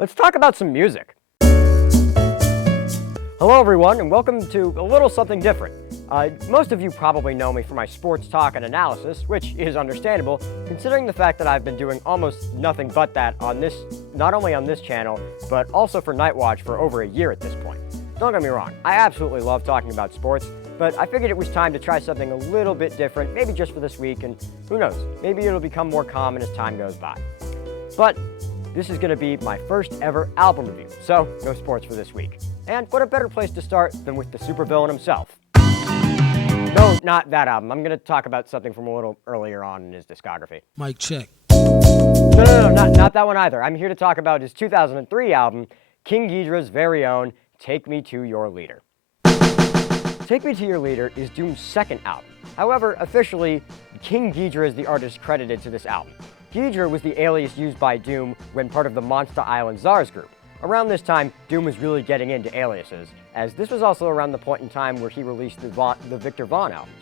Let's talk about some music. Hello everyone, and welcome to a little something different. Most of you probably know me for my sports talk and analysis, which is understandable, considering the fact that I've been doing almost nothing but that on this, not only on this channel, but also for Nightwatch for over a year at this point. Don't get me wrong, I absolutely love talking about sports, but I figured it was time to try something a little bit different, maybe just for this week, and who knows, maybe it'll become more common as time goes by. But this is going to be my first ever album review, so no sports for this week. And what a better place to start than with the supervillain himself. No, not that album. I'm going to talk about something from a little earlier on in his discography. Mic check. No, not that one either. I'm here to talk about his 2003 album, King Geedorah's very own Take Me to Your Leader. Take Me to Your Leader is Doom's second album. However, officially, King Geedorah is the artist credited to this album. Geedorah was the alias used by Doom when part of the Monster Island Czars group. Around this time, Doom was really getting into aliases, as this was also around the point in time where he released the Victor Vaughn albums.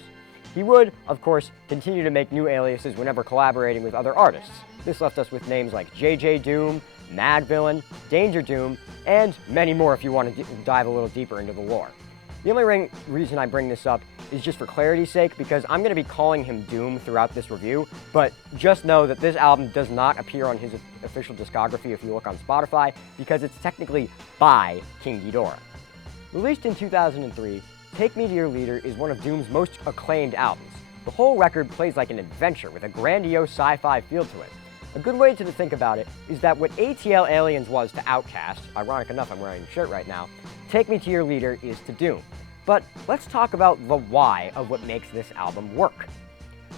He would, of course, continue to make new aliases whenever collaborating with other artists. This left us with names like JJ Doom, Mad Villain, Danger Doom, and many more if you want to dive a little deeper into the lore. The only reason I bring this up is just for clarity's sake, because I'm going to be calling him Doom throughout this review, but just know that this album does not appear on his official discography if you look on Spotify, because it's technically by King Geedorah. Released in 2003, Take Me to Your Leader is one of Doom's most acclaimed albums. The whole record plays like an adventure with a grandiose sci-fi feel to it. A good way to think about it is that what ATL Aliens was to Outkast, ironic enough I'm wearing a shirt right now, Take Me to Your Leader is to Doom. But let's talk about the why of what makes this album work.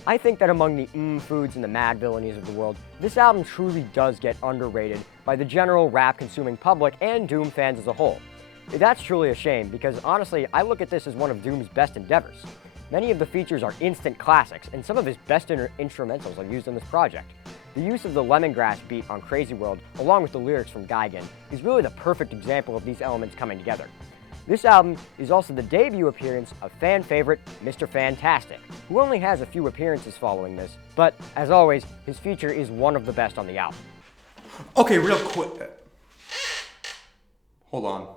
I think that among the foods and the mad villainies of the world, this album truly does get underrated by the general rap-consuming public and Doom fans as a whole. That's truly a shame, because honestly, I look at this as one of Doom's best endeavors. Many of the features are instant classics, and some of his best instrumentals are used on this project. The use of the lemongrass beat on Crazy World, along with the lyrics from Gigan, is really the perfect example of these elements coming together. This album is also the debut appearance of fan favorite Mr. Fantastic, who only has a few appearances following this, but as always, his feature is one of the best on the album. Okay, real quick. Hold on.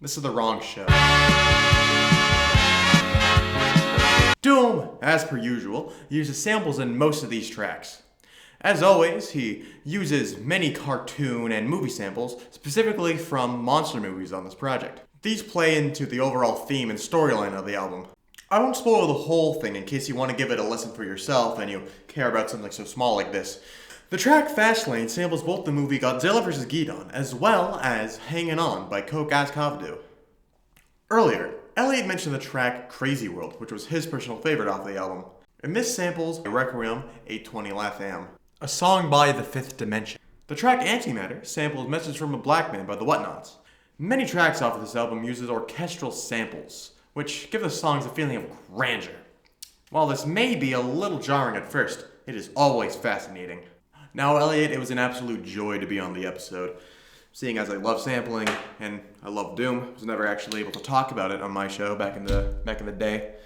This is the wrong show. Doom, as per usual, uses samples in most of these tracks. As always, he uses many cartoon and movie samples, specifically from monster movies on this project. These play into the overall theme and storyline of the album. I won't spoil the whole thing in case you want to give it a listen for yourself and you care about something so small like this. The track Fastlane samples both the movie Godzilla vs. Geedorah as well as Hangin' On by Coke Kavadu. Earlier, Elliot mentioned the track Crazy World, which was his personal favorite off the album. And this samples Requiem 820 Latham, a song by The Fifth Dimension. The track Antimatter samples Message from a Black Man by The Whatnots. Many tracks off of this album uses orchestral samples, which give the songs a feeling of grandeur. While this may be a little jarring at first, it is always fascinating. Now, Elliot, it was an absolute joy to be on the episode. Seeing as I love sampling and I love Doom, I was never actually able to talk about it on my show back in the day.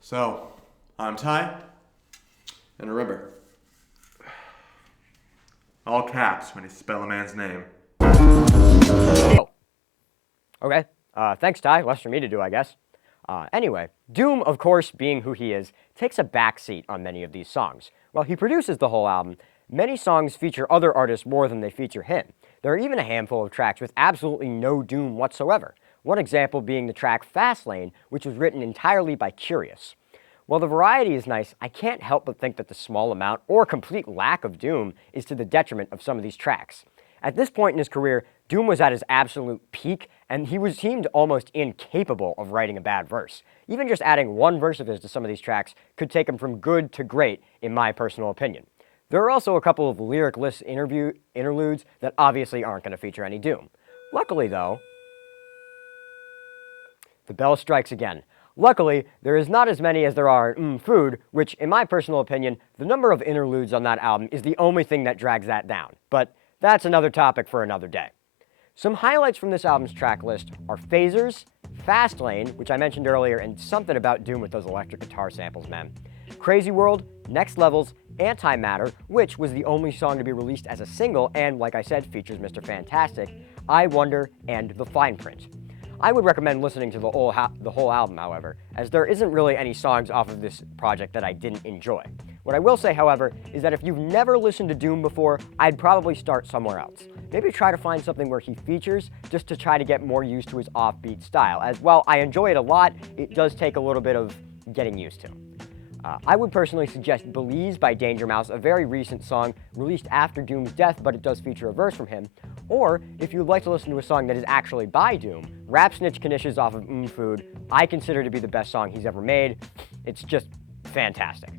So, I'm Ty, and remember, all caps when you spell a man's name. Oh. Okay, thanks Ty, less for me to do I guess. Anyway, Doom, of course, being who he is, takes a backseat on many of these songs. While he produces the whole album, many songs feature other artists more than they feature him. There are even a handful of tracks with absolutely no Doom whatsoever. One example being the track Fastlane, which was written entirely by Curious. While the variety is nice, I can't help but think that the small amount or complete lack of Doom is to the detriment of some of these tracks. At this point in his career, Doom was at his absolute peak, and he seemed almost incapable of writing a bad verse. Even just adding one verse of his to some of these tracks could take him from good to great, in my personal opinion. There are also a couple of lyricless interludes that obviously aren't going to feature any Doom. Luckily, though, the bell strikes again. Luckily, there is not as many as there are in Food, which, in my personal opinion, the number of interludes on that album is the only thing that drags that down. But that's another topic for another day. Some highlights from this album's track list are Phasers, Fastlane, which I mentioned earlier, and something about Doom with those electric guitar samples, man. Crazy World, Next Levels, Antimatter, which was the only song to be released as a single and, like I said, features Mr. Fantastic, I Wonder, and The Fine Print. I would recommend listening to the whole album, however, as there isn't really any songs off of this project that I didn't enjoy. What I will say, however, is that if you've never listened to Doom before, I'd probably start somewhere else. Maybe try to find something where he features, just to try to get more used to his offbeat style. As well, I enjoy it a lot, it does take a little bit of getting used to. I would personally suggest Belize by Danger Mouse, a very recent song released after Doom's death, but it does feature a verse from him. Or, if you'd like to listen to a song that is actually by Doom, Rap Snitch Knishes off of Food, I consider to be the best song he's ever made. It's just fantastic.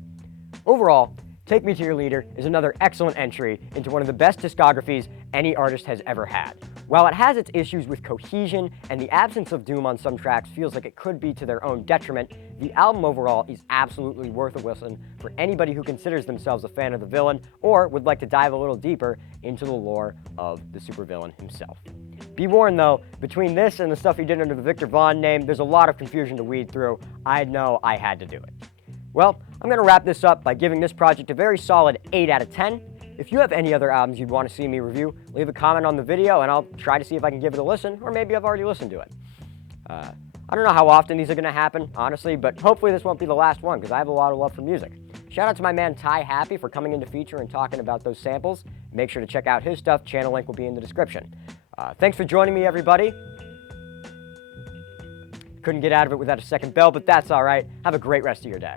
Overall, Take Me to Your Leader is another excellent entry into one of the best discographies any artist has ever had. While it has its issues with cohesion and the absence of Doom on some tracks feels like it could be to their own detriment, the album overall is absolutely worth a listen for anybody who considers themselves a fan of the villain or would like to dive a little deeper into the lore of the supervillain himself. Be warned though, between this and the stuff he did under the Victor Vaughn name, there's a lot of confusion to weed through. I know I had to do it. Well, I'm going to wrap this up by giving this project a very solid 8 out of 10. If you have any other albums you'd want to see me review, leave a comment on the video and I'll try to see if I can give it a listen, or maybe I've already listened to it. I don't know how often these are going to happen, honestly, but hopefully this won't be the last one because I have a lot of love for music. Shout out to my man Ty Happy for coming into feature and talking about those samples. Make sure to check out his stuff. Channel link will be in the description. Thanks for joining me, everybody. Couldn't get out of it without a second bell, but that's all right. Have a great rest of your day.